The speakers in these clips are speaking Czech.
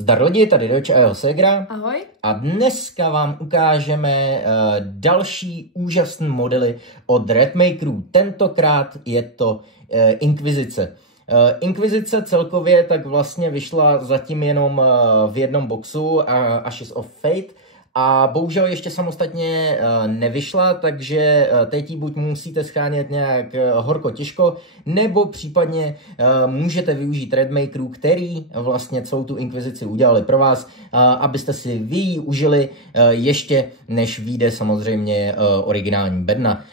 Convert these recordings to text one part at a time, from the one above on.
Zdar lidi, tady Doč a jeho ségra. Ahoj. A dneska vám ukážeme další úžasné modely od Redmakerů. Tentokrát je to Inkvizice. Inkvizice celkově tak vlastně vyšla zatím jenom v jednom boxu, Ashes of Fate. A bohužel ještě samostatně nevyšla, takže teď ji buď musíte schánět nějak horko těžko, nebo případně můžete využít Redmakerů, který vlastně celou tu inkvizici udělali pro vás, abyste si vy ji užili ještě než vyjde samozřejmě originální bedna.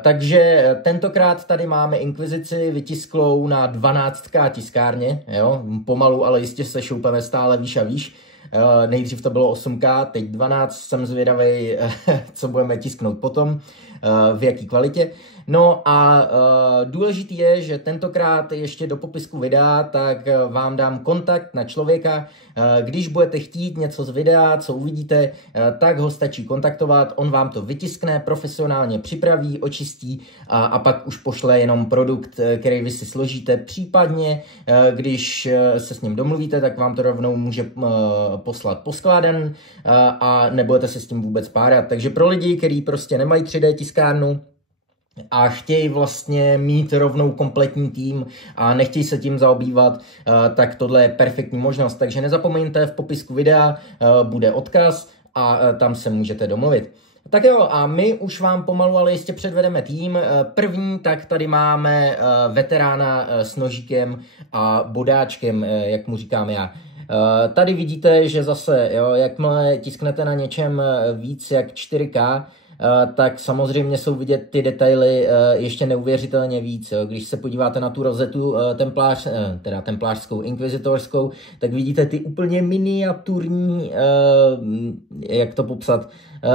Takže tentokrát tady máme inkvizici vytisklou na 12K tiskárně, jo? Pomalu, ale jistě se šoupeme stále výš a výš. Nejdřív to bylo 8K, teď 12, jsem zvědavý, co budeme tisknout potom, v jaký kvalitě. No a důležitý je, že tentokrát ještě do popisku videa, tak vám dám kontakt na člověka. Když budete chtít něco z videa, co uvidíte, tak ho stačí kontaktovat, on vám to vytiskne, profesionálně připraví, očistí a pak už pošle jenom produkt, který vy si složíte. Případně, když se s ním domluvíte, tak vám to rovnou může poslat poskládaný a nebudete se s tím vůbec párat. Takže pro lidi, kteří prostě nemají 3D tiskárnu a chtějí vlastně mít rovnou kompletní tým a nechtějí se tím zaobývat, tak tohle je perfektní možnost. Takže nezapomeňte, v popisku videa bude odkaz a tam se můžete domluvit. Tak jo, a my už vám pomalu, ale jistě předvedeme tým. První, tak tady máme veterána s nožíkem a bodáčkem, jak mu říkám já. Tady vidíte, že zase, jo, jakmile tisknete na něčem víc jak 4K, tak samozřejmě jsou vidět ty detaily ještě neuvěřitelně víc. Jo. Když se podíváte na tu rozetu templářskou, inkvizitorskou, tak vidíte ty úplně miniaturní, jak to popsat,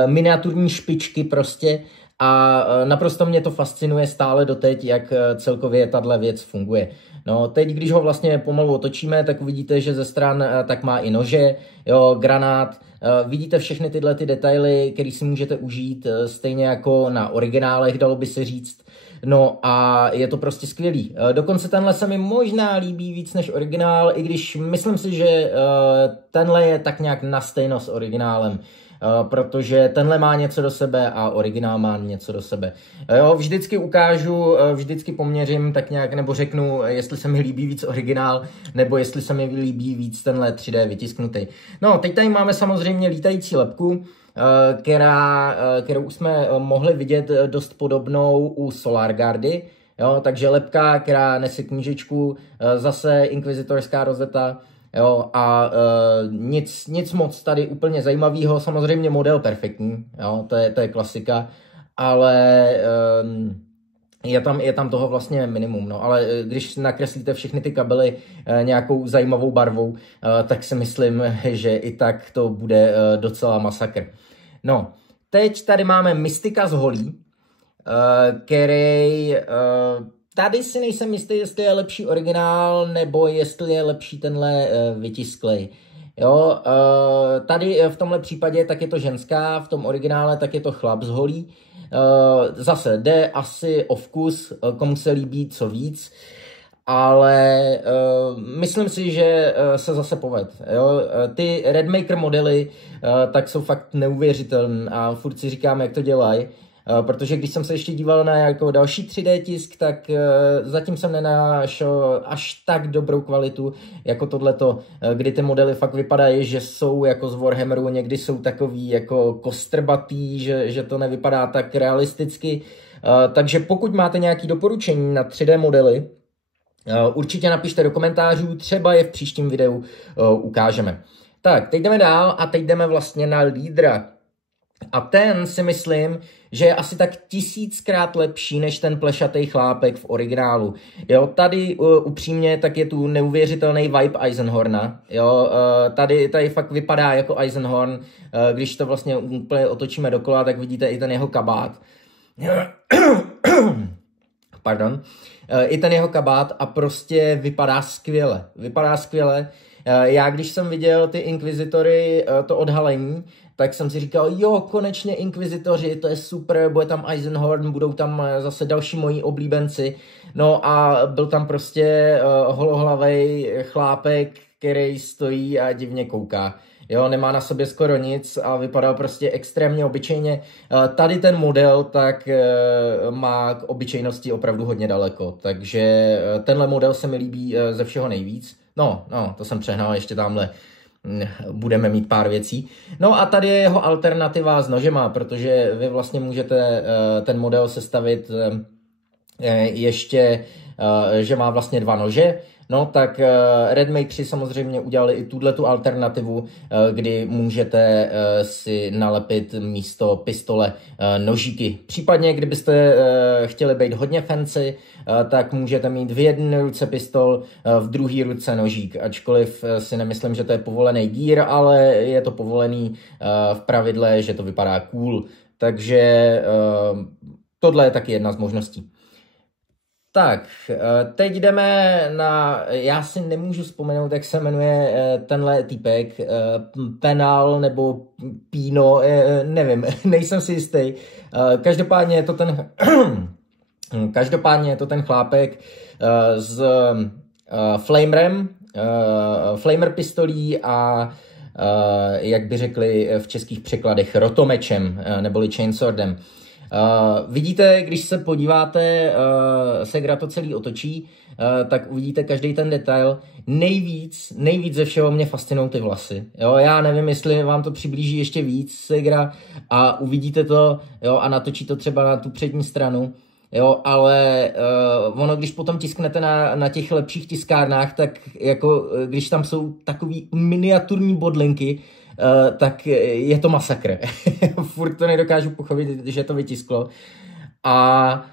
miniaturní špičky prostě. A naprosto mě to fascinuje stále doteď, jak celkově tahle věc funguje. No, teď, když ho vlastně pomalu otočíme, tak uvidíte, že ze stran tak má i nože, jo, granát. Vidíte všechny tyhle ty detaily, které si můžete užít, stejně jako na originálech, dalo by se říct. No a je to prostě skvělý. Dokonce tenhle se mi možná líbí víc než originál, i když myslím si, že tenhle je tak nějak na stejno s originálem. Protože tenhle má něco do sebe a originál má něco do sebe. Jo, vždycky ukážu, vždycky poměřím tak nějak, nebo řeknu, jestli se mi líbí víc originál, nebo jestli se mi líbí víc tenhle 3D vytisknutý. No, teď tady máme samozřejmě lítající lebku, kterou už jsme mohli vidět dost podobnou u Solar Guardy. Jo, takže lebka, která nese knížečku, zase inkvizitorská rozeta. Jo, a nic moc tady úplně zajímavého, samozřejmě model perfektní, jo, to je klasika, ale je tam toho vlastně minimum, no, ale když nakreslíte všechny ty kabely nějakou zajímavou barvou, tak si myslím, že i tak to bude docela masakr. No, teď tady máme Mystika z Holí, který... Tady si nejsem jistý, jestli je lepší originál, nebo jestli je lepší tenhle vytisklej. Jo, tady v tomhle případě tak je to ženská, v tom originále tak je to chlap z Holí. Zase jde asi o vkus, komu se líbí co víc, ale myslím si, že se zase poved. Jo? Ty Redmaker modely tak jsou fakt neuvěřitelné a furt si říkám, jak to dělají. Protože když jsem se ještě díval na jako další 3D tisk, tak zatím jsem nenašel až tak dobrou kvalitu jako tohleto, kdy ty modely fakt vypadají, že jsou jako z Warhammeru, někdy jsou takový jako kostrbatý, že to nevypadá tak realisticky. Takže pokud máte nějaké doporučení na 3D modely, určitě napište do komentářů, třeba je v příštím videu ukážeme. Tak, teď jdeme dál a teď jdeme vlastně na lídra. A ten si myslím, že je asi tak 1000krát lepší než ten plešatý chlápek v originálu. Jo, tady upřímně tak je tu neuvěřitelný vibe Eisenhorna. Jo, tady fakt vypadá jako Eisenhorn. Když to vlastně úplně otočíme dokola, tak vidíte i ten jeho kabát. Pardon. I ten jeho kabát a prostě vypadá skvěle. Vypadá skvěle. Já když jsem viděl ty inkvizitory, to odhalení, tak jsem si říkal, jo, konečně inkvizitoři, to je super, bude tam Eisenhorn, budou tam zase další moji oblíbenci. No a byl tam prostě holohlavej chlápek, který stojí a divně kouká. Jo, nemá na sobě skoro nic a vypadá prostě extrémně obyčejně. Tady ten model tak má k obyčejnosti opravdu hodně daleko, takže tenhle model se mi líbí ze všeho nejvíc. No, to jsem přehnal, ještě tamhle budeme mít pár věcí. No a tady je jeho alternativa s nožema, protože vy vlastně můžete ten model sestavit ještě, že má vlastně 2 nože. No tak Redmakeři samozřejmě udělali i tuhletu alternativu, kdy můžete si nalepit místo pistole nožíky. Případně, kdybyste chtěli být hodně fancy, tak můžete mít v jedné ruce pistol, v druhé ruce nožík. Ačkoliv si nemyslím, že to je povolený gear, ale je to povolený v pravidle, že to vypadá cool. Takže tohle je taky jedna z možností. Tak, teď jdeme na, já si nemůžu vzpomenout, jak se jmenuje tenhle týpek, Penal nebo Pino, nevím, nejsem si jistý. Každopádně je to ten chlápek s flamer pistolí a jak by řekli v českých překladech rotomečem neboli chainswordem. Vidíte, když se podíváte, Segra to celý otočí, tak uvidíte každý ten detail. Nejvíc ze všeho mě fascinují ty vlasy. Jo, já nevím, jestli vám to přiblíží ještě víc Segra a uvidíte to, jo, a natočí to třeba na tu přední stranu. Jo, ale ono, když potom tisknete na těch lepších tiskárnách, tak jako když tam jsou takový miniaturní bodlinky, tak je to masakr. Furt to nedokážu pochopit, že to vytisklo. A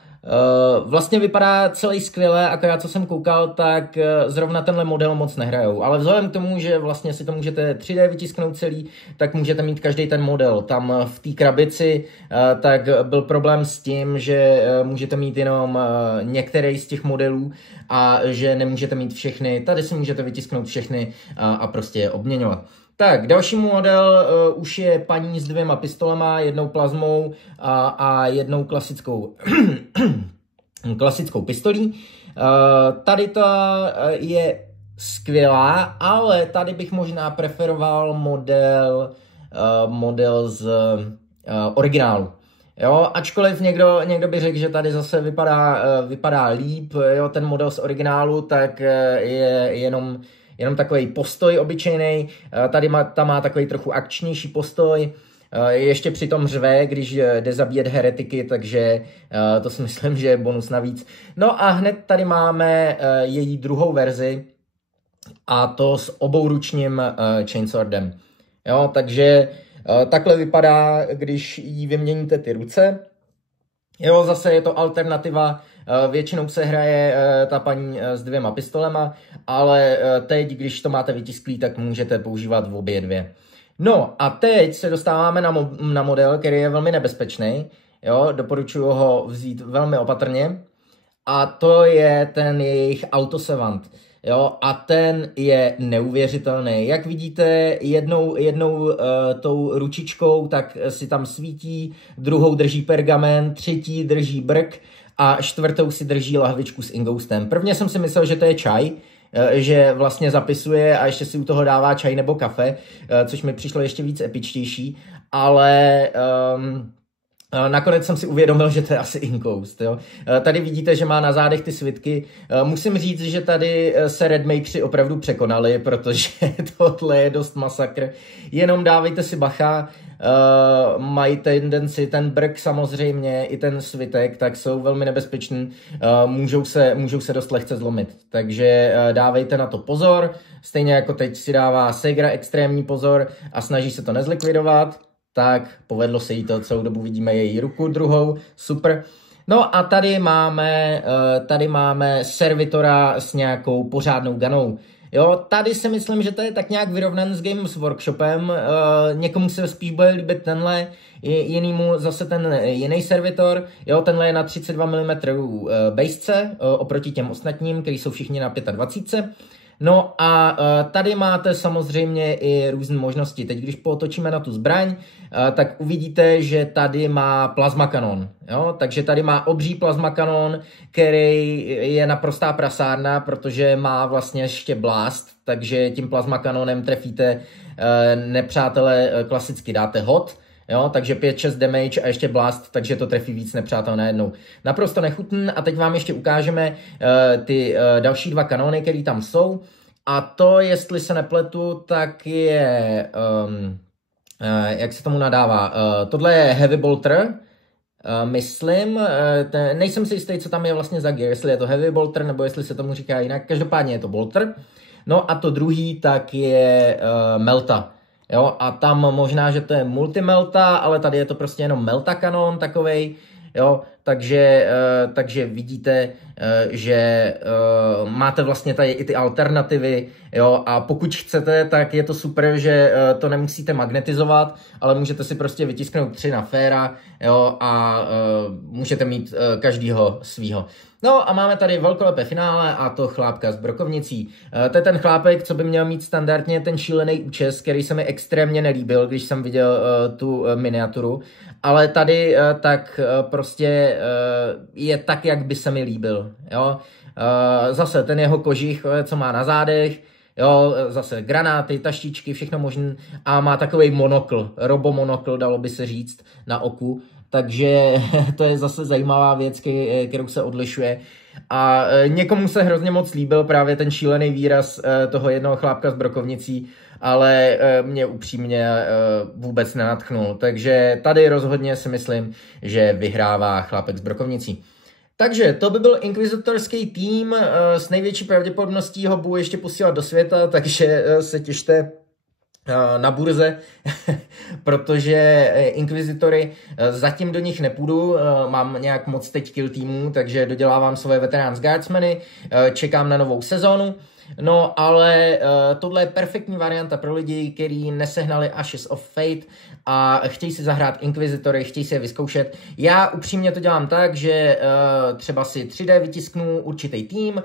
vlastně vypadá celý skvěle, akorát co jsem koukal, tak zrovna tenhle model moc nehrajou. Ale vzhledem k tomu, že vlastně si to můžete 3D vytisknout celý, tak můžete mít každý ten model. Tam v té krabici tak byl problém s tím, že můžete mít jenom některý z těch modelů a že nemůžete mít všechny. Tady si můžete vytisknout všechny a prostě je obměňovat. Tak, další model už je paní s 2 pistolema, jednou plazmou a jednou klasickou pistolí. Tady ta je skvělá, ale tady bych možná preferoval model z originálu. Jo, ačkoliv někdo by řekl, že tady zase vypadá líp, jo, ten model z originálu, tak je jenom takový postoj obyčejný, tam má takový trochu akčnější postoj, ještě přitom řve, když jde zabíjet heretiky, takže to si myslím, že je bonus navíc. No a hned tady máme její druhou verzi, a to s obouručním chainswordem. Jo, takže takhle vypadá, když jí vyměníte ty ruce. Jo, zase je to alternativa, většinou se hraje ta paní s 2 pistolema, ale teď, když to máte vytisklý, tak můžete používat obě 2. No a teď se dostáváme na model, který je velmi nebezpečný. Jo, doporučuji ho vzít velmi opatrně. A to je ten jejich Autosavant. Jo, a ten je neuvěřitelný. Jak vidíte, jednou tou ručičkou tak si tam svítí, druhou drží pergament, třetí drží brk a čtvrtou si drží lahvičku s ingoustem. Prvně jsem si myslel, že to je čaj, že vlastně zapisuje a ještě si u toho dává čaj nebo kafe, což mi přišlo ještě víc epičtější, ale nakonec jsem si uvědomil, že to je asi inkoust. Jo. Tady vidíte, že má na zádech ty svitky. Musím říct, že tady se Redmakeři opravdu překonali, protože tohle je dost masakr. Jenom dávejte si bacha, mají tendenci, ten brk samozřejmě, i ten svitek, tak jsou velmi nebezpeční, můžou se dost lehce zlomit. Takže dávejte na to pozor, stejně jako teď si dává Segra extrémní pozor a snaží se to nezlikvidovat. Tak povedlo se jí to, celou dobu vidíme její ruku druhou, super. No a tady máme servitora s nějakou pořádnou ganou. Jo, tady si myslím, že to je tak nějak vyrovnan s Games Workshopem, někomu se spíš bude líbit tenhle, jinýmu zase ten jiný servitor, jo, tenhle je na 32 mm bejsce, oproti těm ostatním, který jsou všichni na 25. No a tady máte samozřejmě i různé možnosti. Teď, když pootočíme na tu zbraň, tak uvidíte, že tady má plazma kanon. Jo? Takže tady má obří plazma kanon, který je naprostá prasárna, protože má vlastně ještě blast, takže tím plazma kanonem trefíte nepřátele, klasicky dáte hod, jo? Takže 5-6 damage a ještě blast, takže to trefí víc nepřátel najednou. Naprosto nechutný a teď vám ještě ukážeme ty další dva kanony, které tam jsou. A to, jestli se nepletu, tak je, jak se tomu nadává, tohle je Heavy Bolter, myslím, nejsem si jistý, co tam je vlastně za gear, jestli je to Heavy Bolter, nebo jestli se tomu říká jinak, každopádně je to Bolter. No a to druhý tak je Melta. Jo, a tam možná, že to je multimelta, ale tady je to prostě jenom melta kanon takovej, jo, takže vidíte, že máte vlastně tady i ty alternativy, jo, a pokud chcete, tak je to super, že to nemusíte magnetizovat, ale můžete si prostě vytisknout 3 na féra, jo, a můžete mít každýho svýho. No a máme tady velkolepé finále a to chlápka s brokovnicí. To je ten chlápek, co by měl mít standardně ten šílený účes, který se mi extrémně nelíbil, když jsem viděl tu miniaturu. Ale tady tak prostě je tak, jak by se mi líbil. Jo? Zase ten jeho kožich, co má na zádech, jo, zase granáty, taštičky, všechno možné. A má takovej monokl, robomonokl, dalo by se říct, na oku. Takže to je zase zajímavá věc, kterou se odlišuje. A někomu se hrozně moc líbil právě ten šílený výraz toho jednoho chlápka s brokovnicí, ale mě upřímně vůbec nenadchnul. Takže tady rozhodně si myslím, že vyhrává chlápek s brokovnicí. Takže to by byl inkvizitorský tým, s největší pravděpodobností ho budu ještě posílat do světa, takže se těšte na burze, protože inkvizitory zatím do nich nepůjdu, mám nějak moc teď kill týmů, takže dodělávám svoje Veterans Guardsmeny, čekám na novou sezónu. No, ale tohle je perfektní varianta pro lidi, kteří nesehnali Ashes of Fate a chtějí si zahrát inkvizitory, chtějí si je vyzkoušet. Já upřímně to dělám tak, že třeba si 3D vytisknu určitý tým,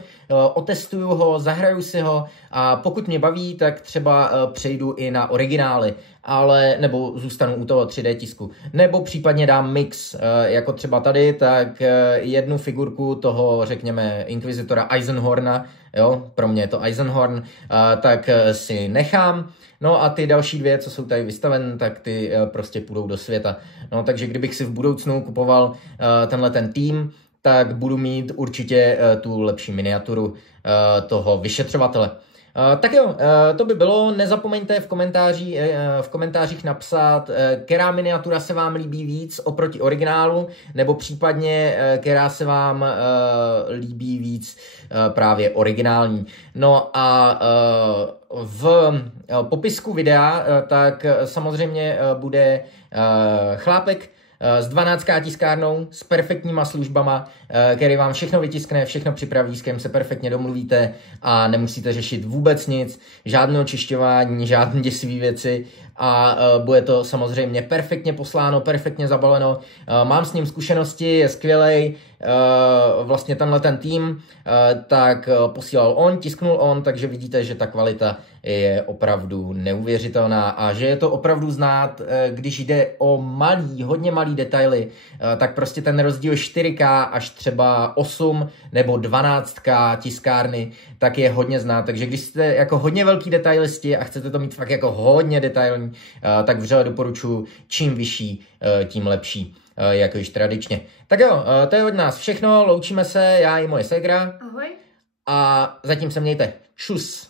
otestuju ho, zahraju si ho a pokud mě baví, tak třeba přejdu i na originály, ale nebo zůstanu u toho 3D tisku. Nebo případně dám mix, jako třeba tady, tak jednu figurku toho, řekněme, inkvizitora Eisenhorna, jo, pro mě je to Eisenhorn, tak si nechám. No a ty další dvě, co jsou tady vystaven, tak ty prostě půjdou do světa. No takže kdybych si v budoucnu kupoval tenhle ten tým, tak budu mít určitě tu lepší miniaturu toho vyšetřovatele. Tak jo, to by bylo. Nezapomeňte v komentářích napsat, která miniatura se vám líbí víc oproti originálu, nebo případně, která se vám líbí víc právě originální. No a v popisku videa tak samozřejmě bude chlápek s 12 tiskárnou, s perfektníma službama, který vám všechno vytiskne, všechno připraví, s kterým se perfektně domluvíte a nemusíte řešit vůbec nic, žádné očišťování, žádné děsivé věci a bude to samozřejmě perfektně posláno, perfektně zabaleno. Mám s ním zkušenosti, je skvělej, vlastně tenhle ten tým, tak posílal on, tisknul on, takže vidíte, že ta kvalita je opravdu neuvěřitelná a že je to opravdu znát, když jde o hodně malý detaily, tak prostě ten rozdíl 4K až třeba 8 nebo 12K tiskárny, tak je hodně znát. Takže když jste jako hodně velký detailisti a chcete to mít fakt jako hodně detailní, tak vřele doporučuji, čím vyšší, tím lepší, jako již tradičně. Tak jo, to je od nás všechno, loučíme se, já i moje ségra. Ahoj. A zatím se mějte. Čus.